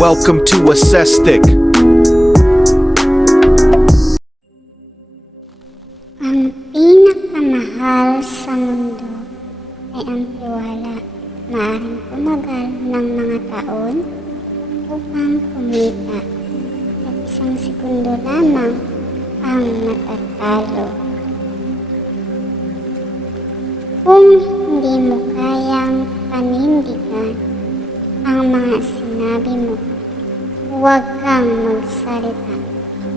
Welcome to Assestic. Ang pinakamahal sa mundo ay ang tiwala. Maaaring tumagal ng mga taon upang kumita at isang segundo lamang ang matatalo. Kung hindi mo kayang panindigan ang mga sinabi mo, huwag kang magsalita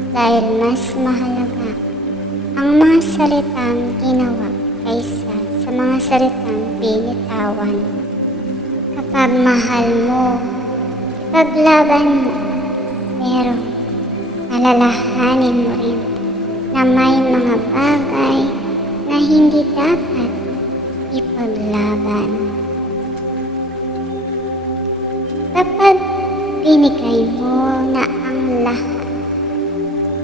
dahil mas mahalaga ang mga salitang ginawa kaysa sa mga salitang binitawan. Kapag mahal mo, paglaban mo, pero alalahanin mo rin na may mga bagay na hindi dapat ipaglaban. Kapag binigay mo na ang lahat,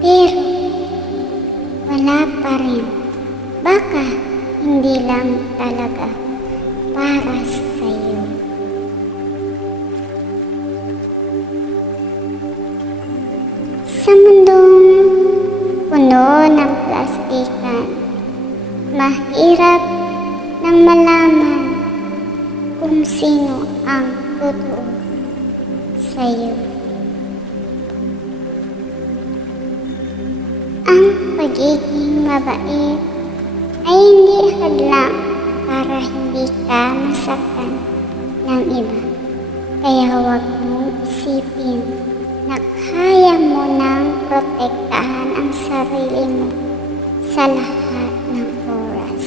pero wala pa rin, baka hindi lang talaga para sa iyo. Sa mundong puno ng plastikan, mahirap nang malaman kung sino ang totoo sa iyo. Ang pagiging mabait ay hindi hadlang para hindi ka masaktan ng iba. Kaya huwag mong isipin na kaya mo nang protektahan ang sarili mo sa lahat ng oras.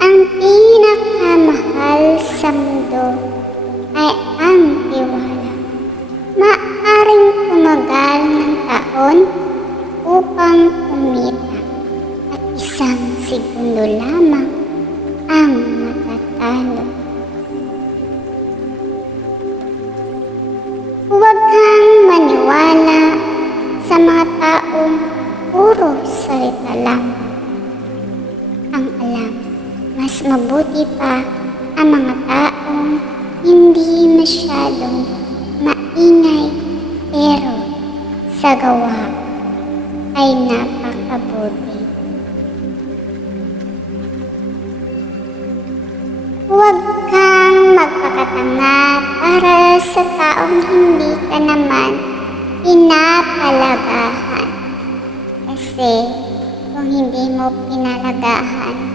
Ang pinakamahal sa mundo ay ang tiwala. Maaaring tumagal ng taon upang kumita at isang segundo lamang ang matatalo. Huwag kang maniwala sa mga taong puro salita lang ang alam. Mas mabuti pa ang mga taong hindi masyadong maingay pero sa gawa ay napakabuti. Huwag kang magpakatanga para sa taong hindi ka naman pinapalagahan. Kasi kung hindi mo pinalagahan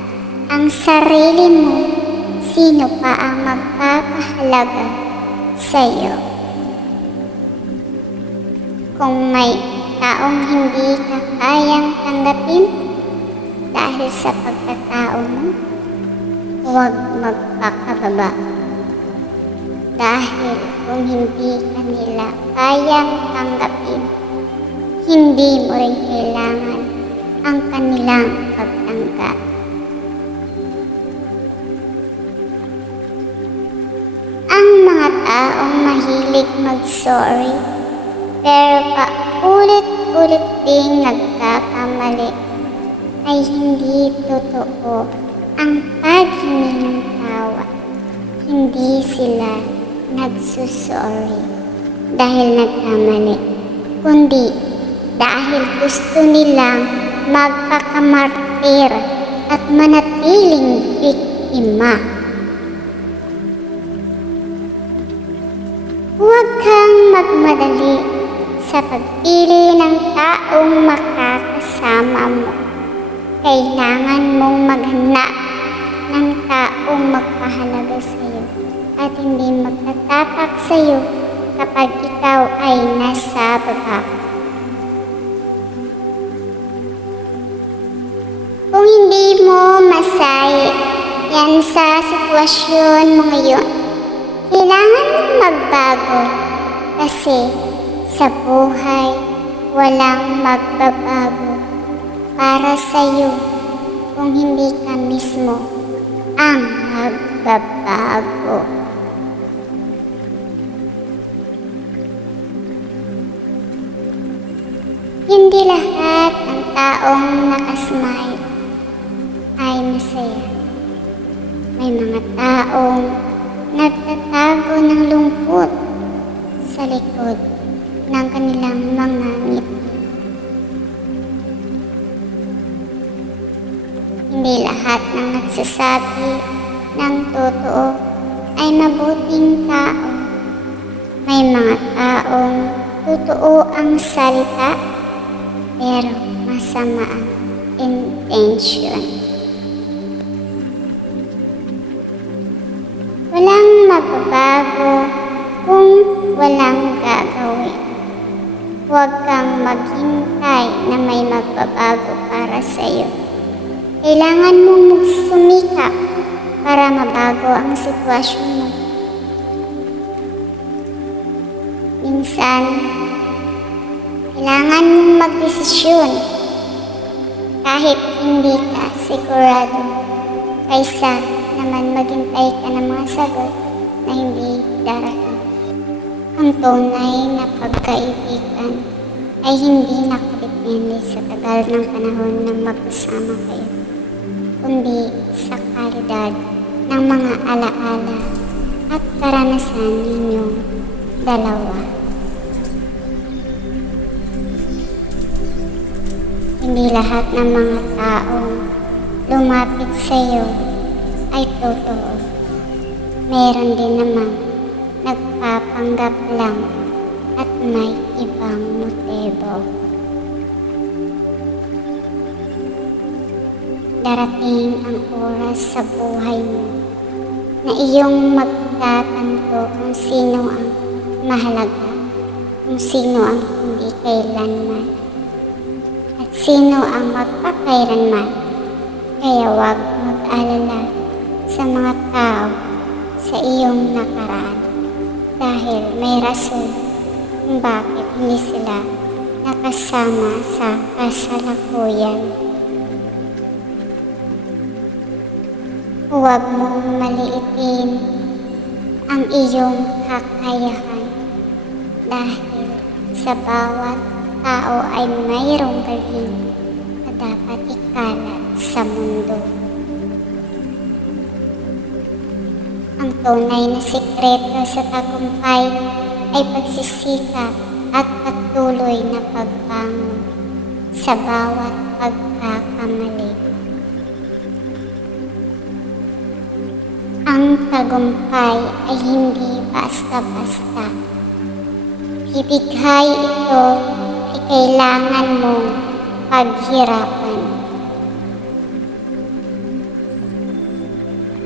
ang sarili mo, sino pa ang magpapahalaga sa iyo? Kung may taong hindi ka kayang tanggapin dahil sa pagkatao mo, huwag magpakababa. Dahil kung hindi ka nila kayang tanggapin, hindi mo rin kailangan ang kanilang pagtanggap. Ang mga taong mahilig mag-sorry pero paulit-ulit ding nagkakamali ay hindi totoo ang paghingi ng tawad. Hindi sila nagsusorry dahil nagkamali, kundi dahil gusto nilang magpakamartir at manatiling biktima. Huwag kang magmadali sa pagpili ng taong makakasama mo. Kailangan mong maghanap ng taong magpahalaga sa iyo at hindi magtatapak sa iyo kapag ikaw ay nasa baba. Kung hindi mo masaya yan sa sitwasyon mo ngayon, kailangan mong magbago kasi sa buhay walang magbabago para sa iyo kung hindi ka mismo ang magbabago. Hindi lahat ng taong nakasmile ay masaya. May mga taong nagtatago ng lungkot sa likod ng kanilang mga ngiti. Hindi lahat ng nagsasabi ng totoo ay mabuting tao. May mga taong totoo ang salita pero masama ang intention. Walang magbabago kung walang gagawin. Huwag kang maghintay na may magbabago para sa iyo. Kailangan mong magsumikap para mabago ang sitwasyon mo. Minsan, kailangan mong magdesisyon kahit hindi ka sigurado kaysa naman maghintay ka ng mga sagot na hindi darating. Ang tunay na pagkaibigan ay hindi nakadepende sa tagal ng panahon na magkasama kayo, kundi sa kalidad ng mga alaala at karanasan ninyong dalawa. Hindi lahat ng mga taong lumapit sa iyo ay totoo. Meron din namang nagpapanggap lang at may ibang motibo. Darating ang oras sa buhay mo na iyong magtatanto kung sino ang mahalaga, kung sino ang hindi kailanman, at sino ang magpakailanman. Kaya huwag mag-alala sa mga tao sa iyong nakaraan dahil may rason kung bakit hindi sila nakasama sa kasalukuyan. Huwag mong maliitin ang iyong kakayahan dahil sa bawat tao ay mayroong galing na dapat ikalat sa mundo. Ang tunay na sikreto sa tagumpay ay pagsisikap at patuloy na pagbangon sa bawat pagkakamali. Ang tagumpay ay hindi basta-basta. Ibigay ito ay kailangan mong paghirapan.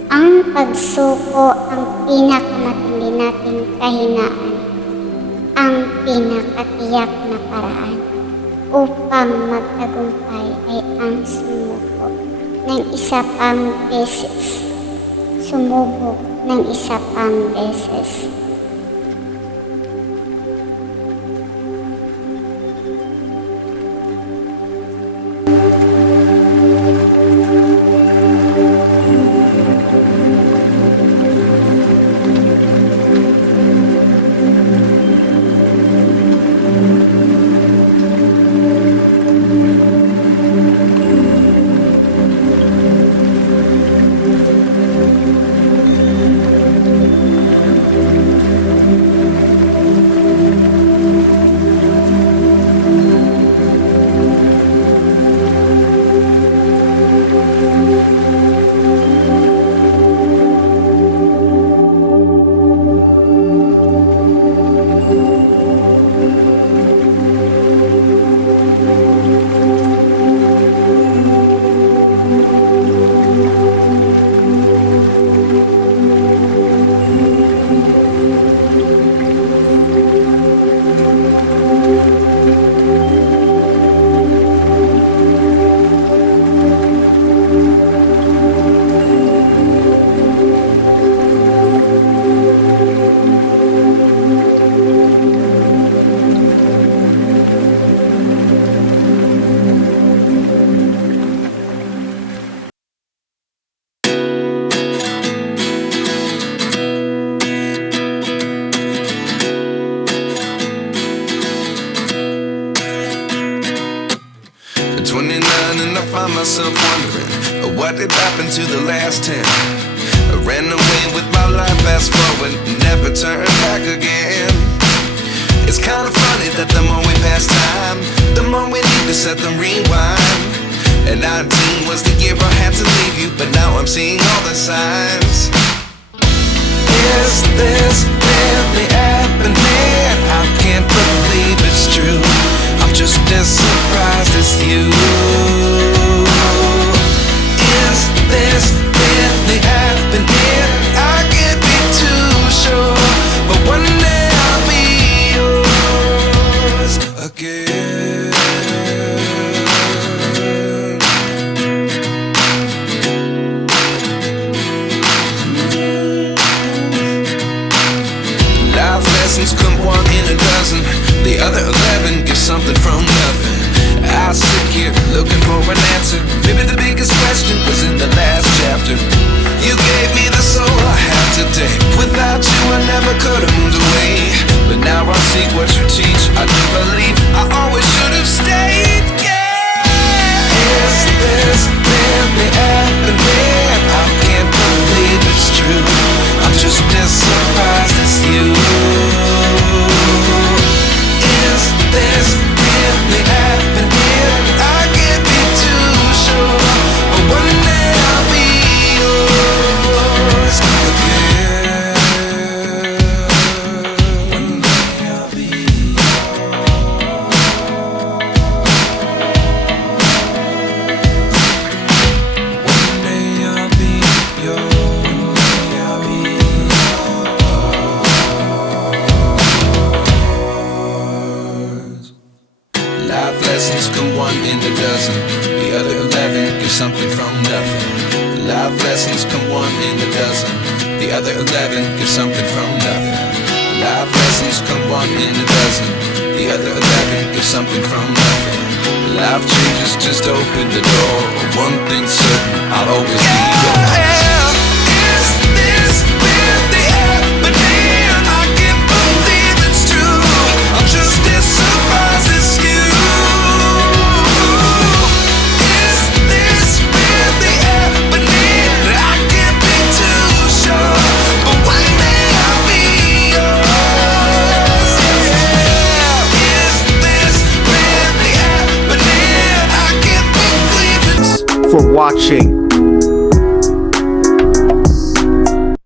Ang pagsuko ang pinakamatindi nating kahinaan, ang pinakatiyak na paraan upang magtagumpay ay ang sumuko ng isa pang beses. Sumubok ng isa pang beses. At 29 and I find myself wondering what did happen to the last 10. ran away with my life, fast forward, never turn back again. It's kinda funny that the more we pass time, the more we need to set the rewind. And 19 was the year I had to leave you, but now I'm seeing all the signs. Is this really happening? I can't believe it's true. I'm just as surprised as you. Is this really happening? I can't be too sure, but one day I'll be yours again. Life lessons come one in a dozen. The other 11 give something from nothing. I sit here looking for an answer. Maybe the biggest question was in the last chapter. You gave me the soul I have today. Without you I never could have moved away. But now I see what you teach. I do believe I always should have stayed. Yeah. Is this really happening? I can't believe it's true. I'm just as surprised as you. Is this really happening? I can't be too sure, but one day I'll be yours again. One day I'll be One day I'll be yours. I'll be yours. Life lessons come one in a dozen. The other 11 give something from nothing. Life lessons come one in a dozen. The other 11 give something from nothing. Life lessons come one in a dozen. The other 11 give something from nothing. Life changes just open the door. One thing's certain, I'll always be yours. Is this really happening? I can't believe it's true. I'm just as surprised as you. Is this really happening? I can't be too sure, but one day I'll be yours. Yeah. Is this really happening? I can't believe it's For watching.